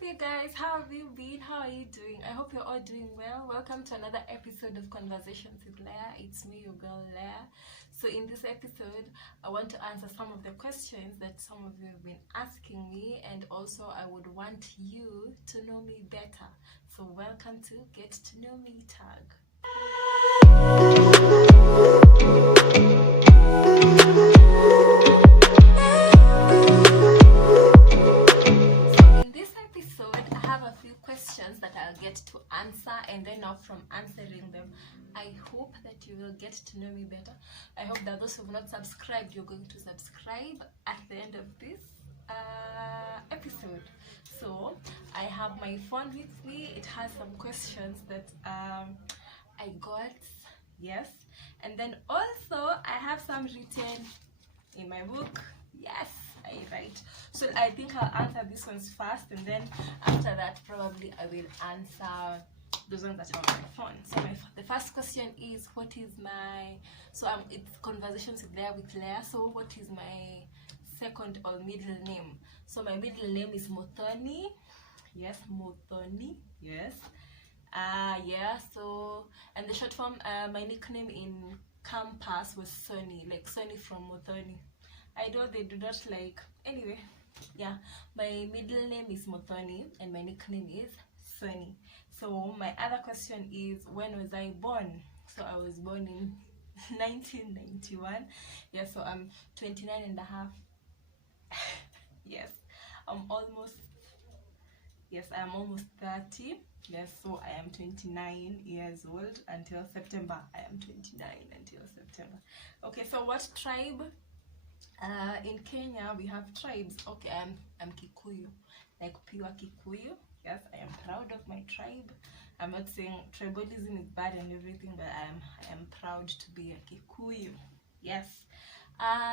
up, you guys? How have you been? How are you doing? I hope you're all doing well. Welcome to another episode of Conversations with Leah. It's me, your girl Leah. So in this episode, I want to answer some of the questions that some of you have been asking me, and also I would want you to know me better. So welcome to Get to Know Me tag. That I'll get to answer, and then now from answering them, I hope that you will get to know me better. I hope that those who have not subscribed, you're going to subscribe at the end of this episode. So I have my phone with me. It has some questions that I got, yes, and then also I have some written in my book. Yes, I write. So I think I'll answer these ones first, and then after that probably I will answer those ones that are on my phone. So the first question is, what is my, it's Conversations with Leah. So what is my second or middle name? So my middle name is Muthoni. Yes, Muthoni. Yes. Yeah, so, and the short form, my nickname in campus was Sonny, like Sonny from Muthoni. I know they do not like, anyway, yeah, my middle name is Muthoni and my nickname is Sonny. So my other question is, when was I born? So I was born in 1991. Yeah, so I'm 29 and a half. Yes, I'm almost 30. Yes, so I am 29 years old until September. I am 29 until September. Okay, so what tribe? In Kenya we have tribes. Okay, I'm Kikuyu, like pure Kikuyu. Yes, I am proud of my tribe. I'm not saying tribalism is bad and everything, but I am proud to be a Kikuyu. Yes.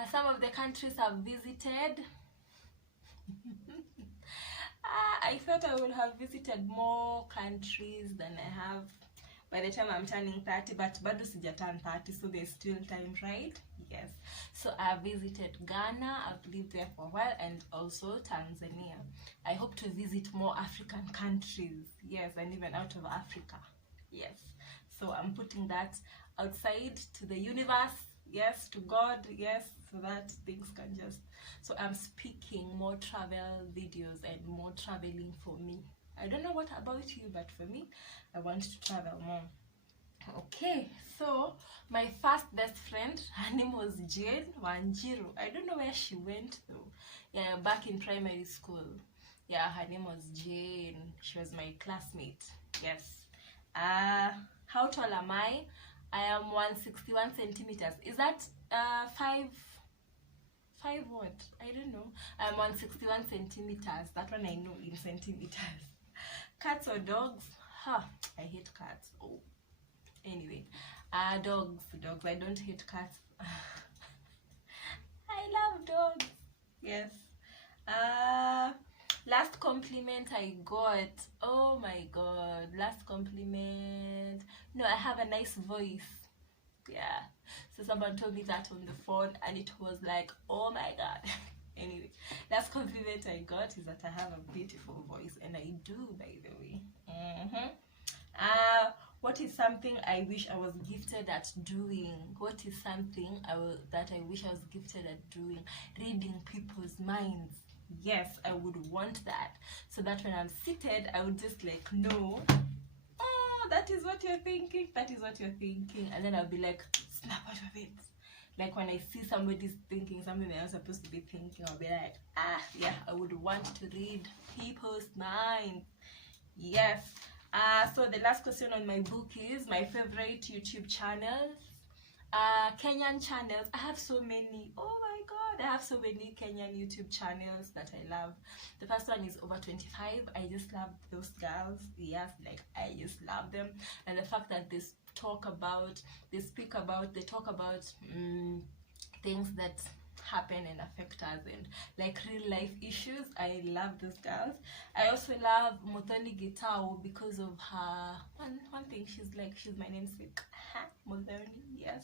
Some of the countries I've visited. I thought I would have visited more countries than I have by the time I'm turning 30, but bado sija turn 30, so there's still time, right? Yes. So I've visited Ghana, I've lived there for a while, and also Tanzania. I hope to visit more African countries, yes, and even out of Africa. Yes. So I'm putting that outside to the universe, yes, to God, yes, so that things can just, so I'm speaking more travel videos and more traveling for me. I don't know what about you, but for me, I want to travel more. Okay, so my first best friend, her name was Jane Wanjiru. I don't know where she went though. Yeah, back in primary school. Yeah, her name was Jane. She was my classmate. Yes. How tall am I? I am 161 centimeters. Is that 5 what? I don't know. I'm 161 centimeters. That one I know in centimeters. Cats or dogs? I hate cats. Oh, anyway, dogs. I don't hate cats. I love dogs. Yes. Last compliment I got. Oh my god, last compliment. No, I have a nice voice. Yeah. So someone told me that on the phone, and it was like, oh my god. Anyway, last compliment I got is that I have a beautiful voice, and I do, by the way. What is something I wish I was gifted at doing? What is something that I wish I was gifted at doing? Reading people's minds. Yes, I would want that, so that when I'm seated, I would just like know, oh, that is what you're thinking, that is what you're thinking, and then I'll be like, snap out of it. Like when I see somebody's thinking something they're not supposed to be thinking, I'll be like, yeah, I would want to read people's minds. Yes. So the last question on my book is my favorite YouTube channels. Kenyan channels. I have so many. Oh my god, I have so many Kenyan YouTube channels that I love. The first one is Over 25. I just love those girls. Yes, like I just love them, and the fact that they talk about things that happen and affect us, and like real life issues. I love those girls. I also love Muthoni Gitao because of her one thing. She's my namesake. Muthoni, yes.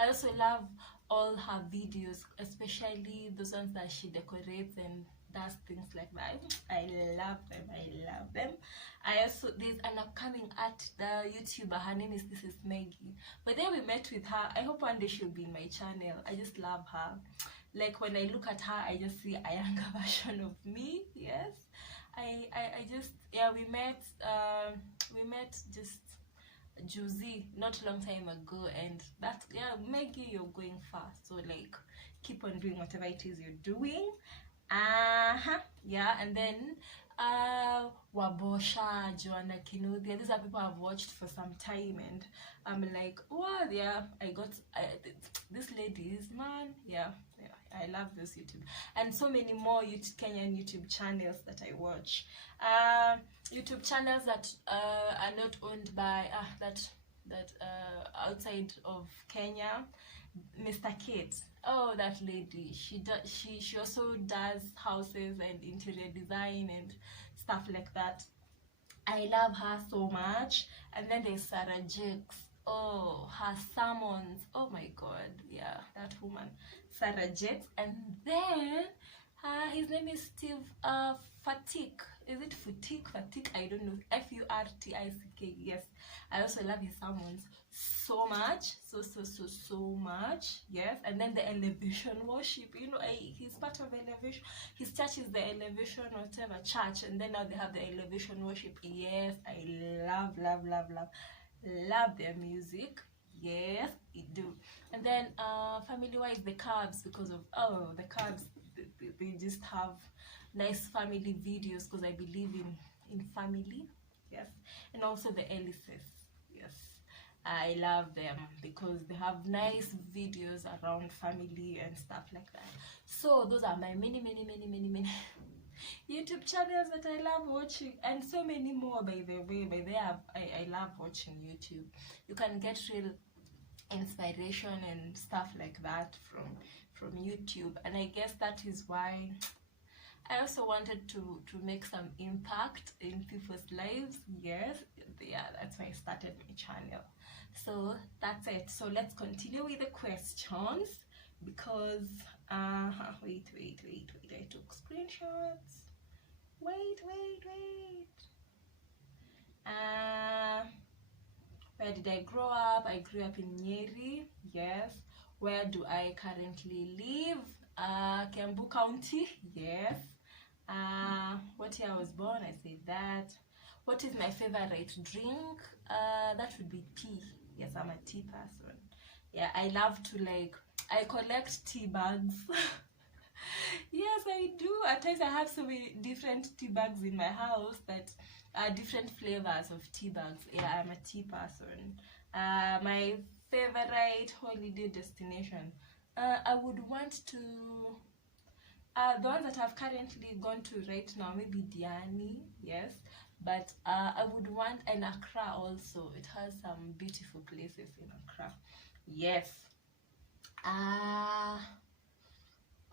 I also love all her videos, especially those ones that she decorates and does things like that. I love them. I love them. I also, there's an upcoming the YouTuber, her name is This Is Maggie. But then we met with her. I hope one day she'll be in my channel. I just love her. Like when I look at her, I just see a younger version of me. Yes, I just, yeah, we met just juicy not long time ago, and that, yeah, Maggie, you're going fast, so like keep on doing whatever it is you're doing. Yeah. And then Wabosha, Joanna Kinuthia, these are people I've watched for some time, and I'm like, wow, yeah, this ladies, man, yeah, I love this YouTube, and so many more Kenyan YouTube channels that I watch. YouTube channels that are not owned by outside of Kenya. Mr.Ke, oh, that lady, she also does houses and interior design and stuff like that. I love her so much. And then there's Sarah Jakes. Oh, her sermons, oh my god, yeah, that woman, Sarah Jakes. And then his name is Steve Fatik. Is it Fatik? I don't know. Furtic. Yes, I also love his sermons so much, so much. Yes. And then the elevation worship, you know, he's part of elevation. His church is the elevation whatever church, and then now they have the elevation worship. Yes, I love their music. Yes, I do. And then family wise, the Cubs, because of the Cubs, they just have nice family videos, because I believe in family. Yes. And also the Ellises. Yes, I love them because they have nice videos around family and stuff like that. So those are my many YouTube channels that I love watching, and so many more, by the way. I love watching YouTube. You can get real inspiration and stuff like that from YouTube, and I guess that is why I also wanted to make some impact in people's lives. Yes, yeah, that's why I started my channel. So that's it. So let's continue with the questions, because wait, I took screenshots. Wait. Where did I grow up? I grew up in Nyeri. Yes. Where do I currently live? Kiambu County. Yes. What year I was born? I said that. What is my favorite drink? That would be tea. Yes, I'm a tea person. Yeah, I love to, like, I collect tea bags. Yes, I do. At times I have so many different tea bags in my house that are different flavors of tea bags. Yeah, I'm a tea person. My favorite holiday destination, I would want to, the ones that I've currently gone to right now, maybe Diani. Yes, but I would want an Accra also. It has some beautiful places in Accra. Yes.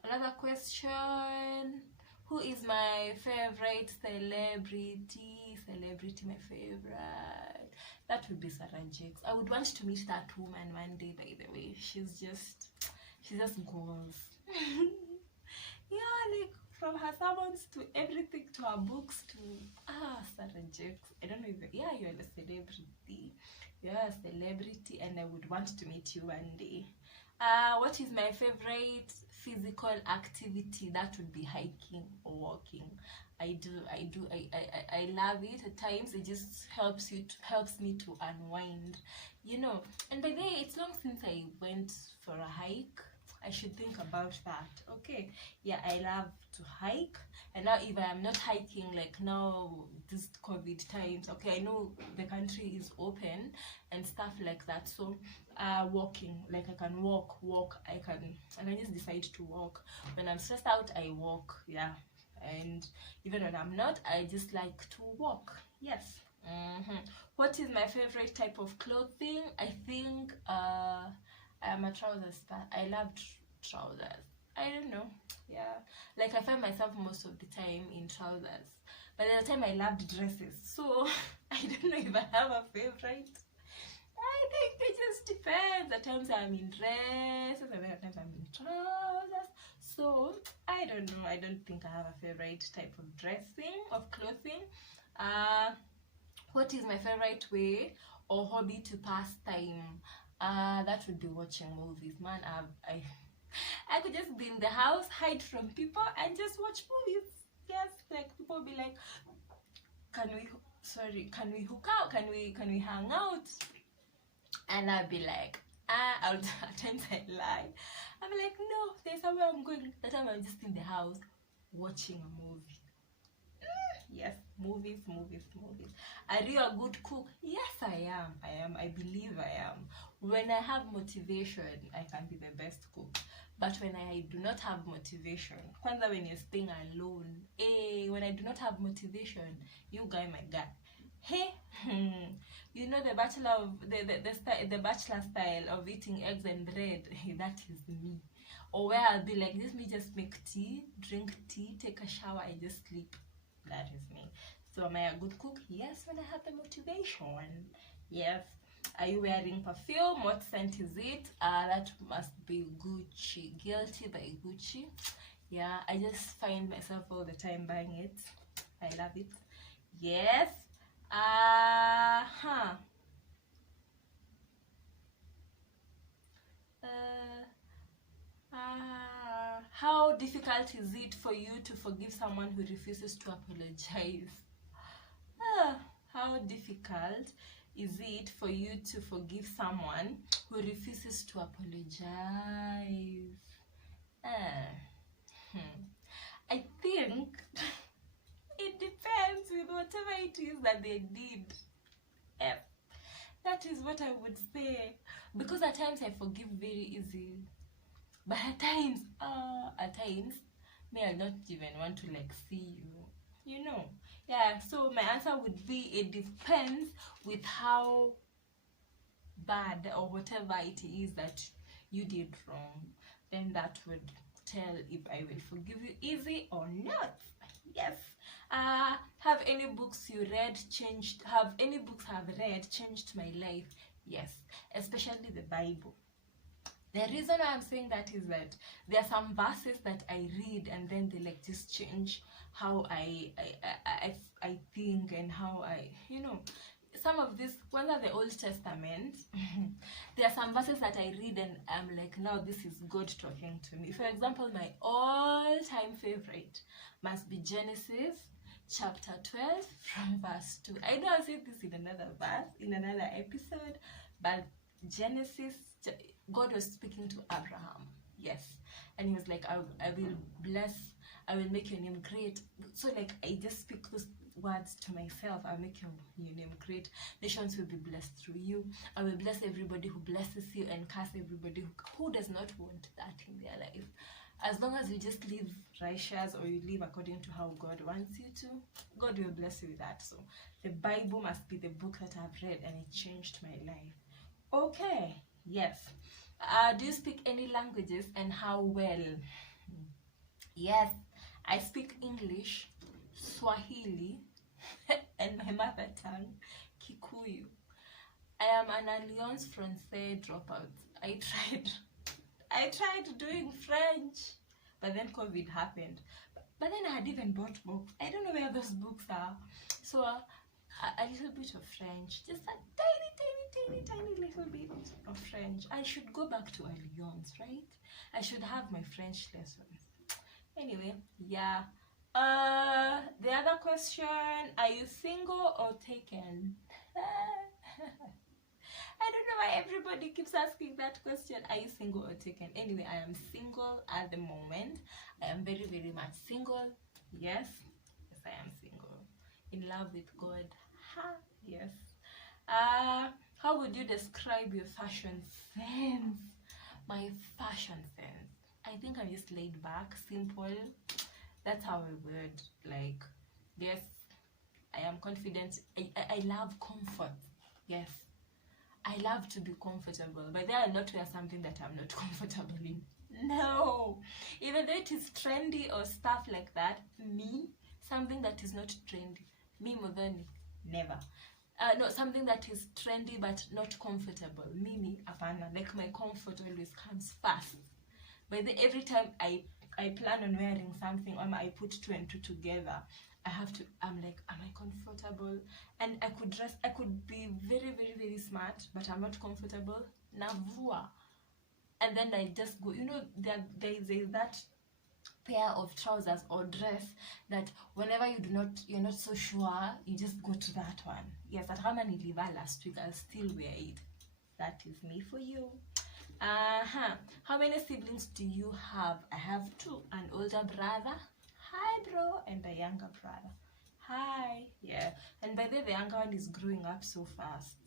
Another question: who is my favorite celebrity? My favorite, that would be Sarah Jakes. I would want to meet that woman one day, by the way. She's just goals. Yeah, like from her sermons to everything, to her books, to Sarah Jakes. I don't know if you're a celebrity. You're a celebrity, and I would want to meet you one day. What is my favorite physical activity? That would be hiking or walking. I love it. At times it just helps me to unwind, you know. And by the way, it's long since I went for a hike. I should think about that. Okay, yeah, I love to hike. And now if I am not hiking, like now this COVID times, okay, I know the country is open and stuff like that, so walking, like I can walk, I can just decide to walk. When I'm stressed out, I walk. Yeah, and even when I'm not, I just like to walk. Yes. What is my favorite type of clothing? I think I'm a trousers fan. I love trousers. I don't know. Yeah, like I find myself most of the time in trousers, but at the time I loved dresses, so I don't know if I have a favorite. I think it just depends. At times I'm in dresses, and at times I'm in trousers. So I don't know, I don't think I have a favorite type of clothing. What is my favorite way or hobby to pass time? That would be watching movies, man. I could just be in the house, hide from people, and just watch movies. Yes, like people be like, can we hook out? Can we hang out? And I'll be like, at times I lie. I'm like, no, there's somewhere I'm going. That time I'm just in the house watching a movie. Yes, movies. Are you a good cook? Yes, I am. I believe I am. When I have motivation, I can be the best cook. But when I do not have motivation, kwanza when you're staying alone, when I do not have motivation, you guy, my guy. Hey, you know the bachelor style of eating eggs and bread. That is me. Or where I'll be like, let me just make tea, drink tea, take a shower, and just sleep. That is me. So am I a good cook? Yes, when I have the motivation. Yes. Are you wearing perfume? What scent is it? That must be Gucci. Guilty by Gucci. Yeah, I just find myself all the time buying it. I love it. Yes. How difficult is it for you to forgive someone who refuses to apologize? How difficult is it for you to forgive someone who refuses to apologize? I think it depends with whatever it is that they did. That is what I would say. Because at times I forgive very easy. But at times, I'll not even want to like see you. You know? Yeah, so my answer would be it depends with how bad or whatever it is that you did wrong. Then that would tell if I will forgive you easy or not. Yes. Have any books you read changed my life? Yes, especially the Bible. The reason I'm saying that is that there are some verses that I read and then they like just change how I think and how I, some of this, one of the Old Testament, there are some verses that I read and I'm like, now this is God talking to me. For example, my all-time favorite must be Genesis chapter 12 from verse 2. I know I'll say this in another verse, in another episode, but Genesis, God was speaking to Abraham, yes, and he was like, I will make your name great. So like I just speak those words to myself. I'll make your name great. Nations will be blessed through you. I will bless everybody who blesses you and curse everybody who does not want that in their life. As long as you just live righteous or you live according to how God wants you to, God will bless you with that. So the Bible must be the book that I've read and it changed my life. Okay, yes. Do you speak any languages and how well? Yes, I speak English, Swahili, and my mother tongue, Kikuyu. I am an Alliance Française dropout. I tried doing French, but then COVID happened. But then I had even bought books. I don't know where those books are. So a little bit of French, just a tiny little bit of French. I should go back to Alliance, right? I should have my French lessons. Anyway, yeah. The other question, are you single or taken? I don't know why everybody keeps asking that question. Are you single or taken? Anyway, I am single at the moment. I am very, very much single. Yes, I am single. In love with God. Yes. How would you describe your fashion sense? My fashion sense, I think I'm just laid back, simple. That's how I would like. Yes, I am confident. I love comfort. Yes, I love to be comfortable, but then I'll not wear something that I'm not comfortable in. No, even though it is trendy or stuff like that, me, something that is not trendy, me Modani, never. No, something that is trendy but not comfortable, Mimi, apana. Like my comfort always comes fast. But then every time I I plan on wearing something, or I put 2 and 2 together, I'm like, am I comfortable? And I could be very, very, very smart, but I'm not comfortable. Navua. And then I just go, there's that pair of trousers or dress that whenever you're not so sure, you just go to that one. Yes, at kama nilivaa last week, I'll still wear it. That is me for you. How many siblings do you have? I have 2, an older brother, hi bro, and a younger brother, hi. Yeah, and by the way, the younger one is growing up so fast.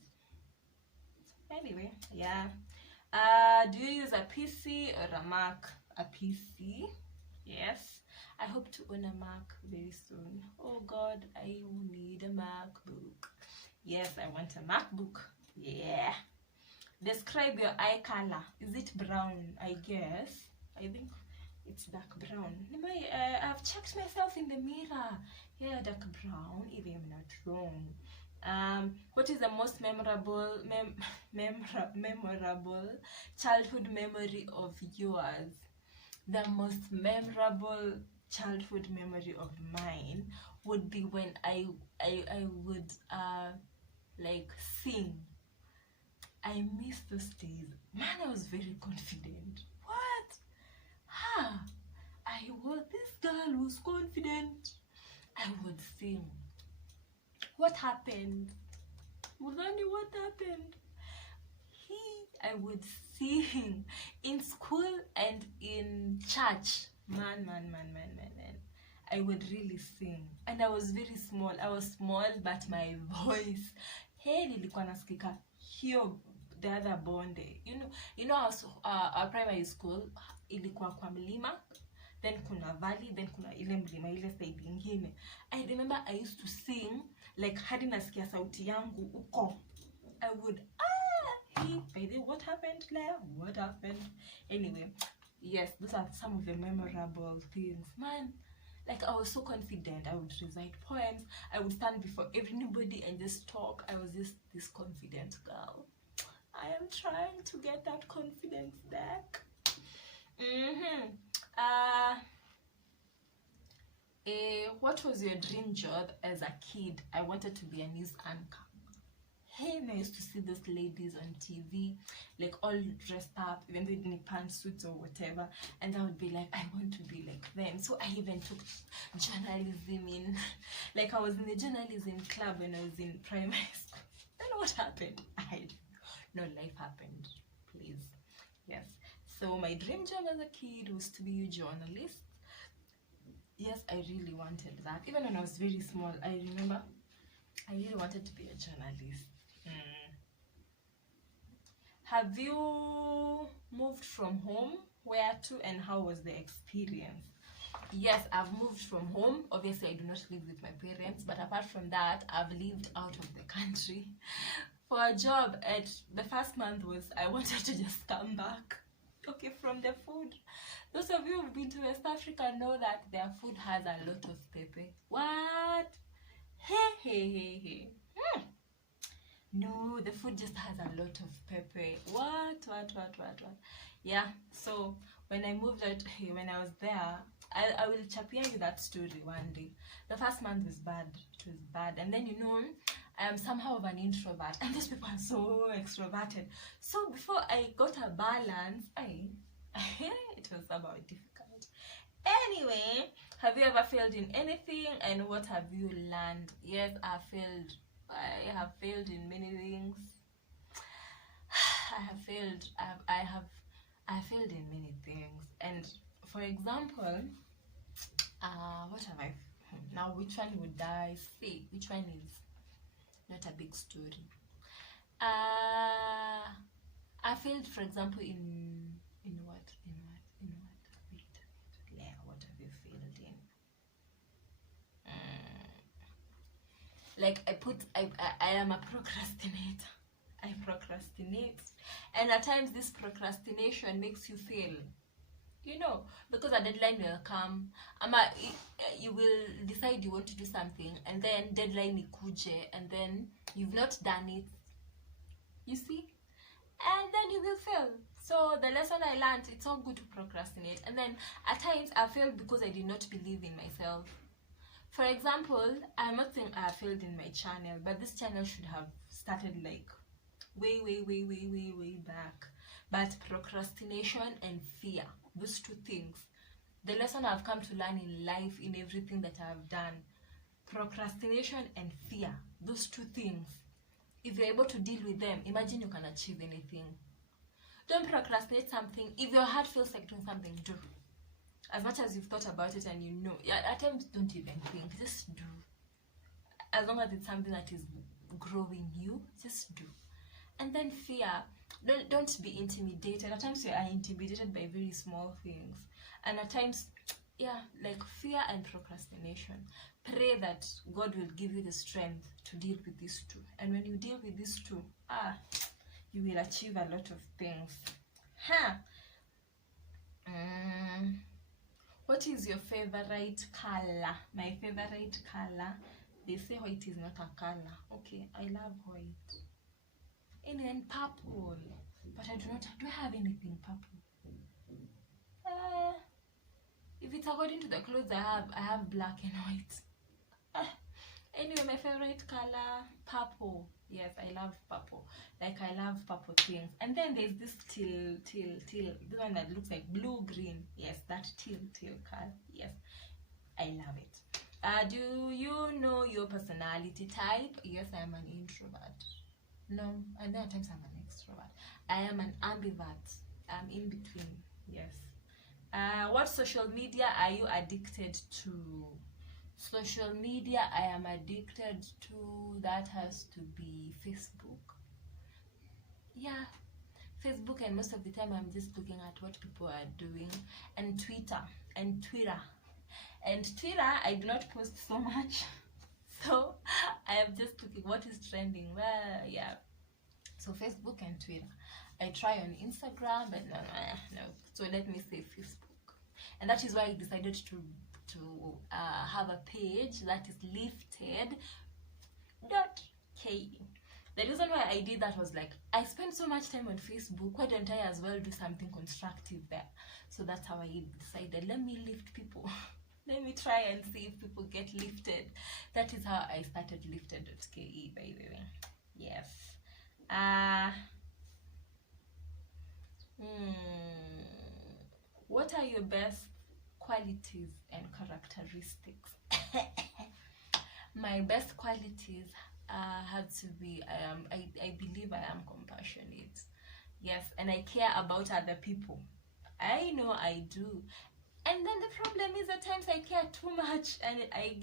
Anyway, yeah. Do you use a PC or a Mac? A PC. Yes, I hope to own a Mac very soon. Oh God, I need a MacBook. Yes, I want a MacBook. Yeah. Describe your eye color. Is it brown? I guess. I think it's dark brown. I've checked myself in the mirror. Yeah, dark brown, if I'm not wrong. What is the most memorable childhood memory of yours? The most memorable childhood memory of mine would be when I would like sing. I miss those days. Man, I was very confident. What? I was this girl who's confident. I would sing. What happened? Mudhani, what happened? I would sing in school and in church. Man. I would really sing. And I was very small. I was small, but my voice, hey, nilikuwa nasikika hiyo the other bonde. You know our primary school ilikuwa kwa mlima, then kuna valley, then kuna ile mlima ile side nyingine. I remember I used to sing like hadi nasikia sauti yangu uko. I would what happened, Leah? What happened? Anyway, yes, those are some of the memorable things. Man, like I was so confident. I would recite poems. I would stand before everybody and just talk. I was just this confident girl. I am trying to get that confidence back. What was your dream job as a kid? I wanted to be a news anchor. Hey, I used to see those ladies on TV, like all dressed up, even though in pantsuits or whatever, and I would be like, I want to be like them. So I even took journalism in, like I was in the journalism club when I was in primary school. Then what happened? No, life happened, please. Yes. So my dream job as a kid was to be a journalist. Yes, I really wanted that. Even when I was very small, I remember I really wanted to be a journalist. Have you moved from home? Where to, and how was the experience? Yes, I've moved from home. Obviously, I do not live with my parents, but apart from that, I've lived out of the country for a job. And the first month was I wanted to just come back. Okay, from the food. Those of you who've been to West Africa know that their food has a lot of pepper. What? Hey. No, the food just has a lot of pepper. What? Yeah, so when I moved out, when I was there, I will chapia you that story one day. The first month was bad. It was bad. And then, I am somehow of an introvert. And those people are so extroverted. So before I got a balance, it was about difficult. Anyway, have you ever failed in anything, and what have you learned? Yes, I have failed in many things. I have failed in many things. And for example, what have I now? Which one would I say? Which one is not a big story? I failed, for example, in what? Wait, Leah, what have you failed in? Like I am a procrastinator. I procrastinate, and at times this procrastination makes you fail. Because a deadline will come. You will decide you want to do something, and then deadline ikuje, and then you've not done it. You see? and then you will fail. So the lesson I learned, it's all good to procrastinate. And then at times I failed because I did not believe in myself. For example, I'm not saying I failed in my channel, but this channel should have started like way back. But procrastination and fear, those two things, the lesson I've come to learn in life, in everything that I've done, procrastination and fear, those two things, if you're able to deal with them, imagine you can achieve anything. Don't procrastinate something. If your heart feels like doing something, do. As much as you've thought about it and you know, at times don't even think, just do. As long as it's something that is growing you, just do. And then fear, don't be intimidated. At times you are intimidated by very small things, and at times, yeah, like fear and procrastination. Pray that God will give you the strength to deal with these two, and when you deal with these two, you will achieve a lot of things. What is your favorite color? My favorite color, they say white is not a color. Okay, I love white. And purple, but I don't have anything purple. If it's according to the clothes I have black and white. Anyway, my favorite color, purple. Yes, I love purple. Like, I love purple things. And then there's this teal, the one that looks like blue green. Yes, that teal color. Yes, I love it. Do you know your personality type? Yes, I am an introvert. No, and then at times I'm an extrovert. I am an ambivert. I'm in between. Yes. What social media are you addicted to? Social media I am addicted to, that has to be Facebook. Yeah, Facebook, and most of the time I'm just looking at what people are doing, and Twitter. And Twitter I do not post so much. So I am just looking what is trending. Well, yeah. So Facebook and Twitter. I try on Instagram, but no. So let me say Facebook. And that is why I decided to have a page that is Lifted.Ke. The reason why I did that was like, I spend so much time on Facebook, why don't I as well do something constructive there? So that's how I decided, let me lift people. Let me try and see if people get lifted. That is how I started Lifted.Ke, by the way. Yes. What are your best qualities and characteristics? My best qualities had to be, I believe I am compassionate. Yes, and I care about other people. I know I do. And then the problem is at times I care too much, and I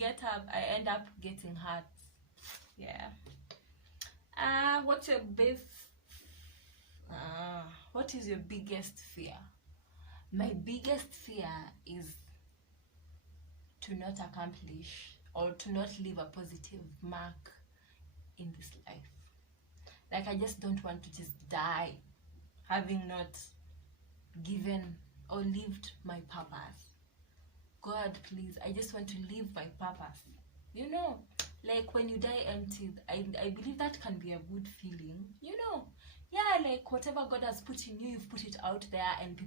end up getting hurt. Yeah. What is your biggest fear? My biggest fear is to not accomplish or to not leave a positive mark in this life. Like, I just don't want to just die having not given or lived my purpose. God, please, I just want to live my purpose. You know, like when you die empty, I believe that can be a good feeling. You know, yeah, like whatever God has put in you, you've put it out there, and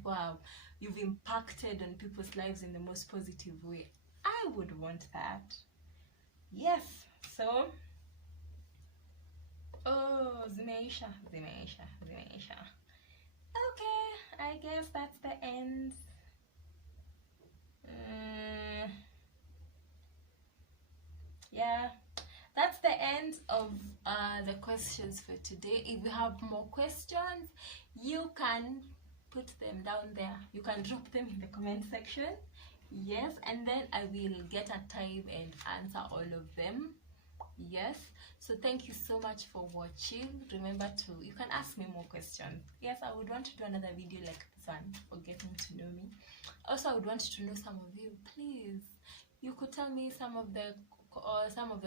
you've impacted on people's lives in the most positive way. I would want that. Yes. So, zimeisha. Okay, I guess that's the end. Yeah, that's the end of the questions for today. If you have more questions, you can put them down there. You can drop them in the comment section. Yes, and then I will get a time and answer all of them. Yes, so thank you so much for watching. Remember you can ask me more questions. Yes, I would want to do another video like this one for getting to know me. Also, I would want to know some of you. Please, you could tell me some of the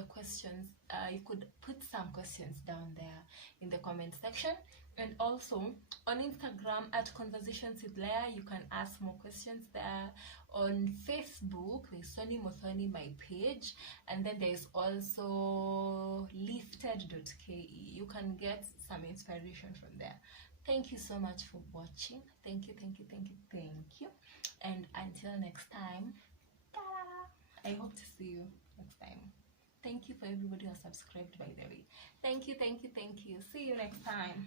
questions. You could put some questions down there in the comment section. And also on Instagram at Conversations with Leah, you can ask more questions there. On Facebook, there's Sonny Mothoni, my page, and then there's also Lifted.Ke. You can get some inspiration from there. Thank you so much for watching. Thank you, thank you, thank you, thank you. And until next time, ta-da! I hope to see you next time. Thank you for everybody who has subscribed, by the way. Thank you, thank you, thank you. See you next time.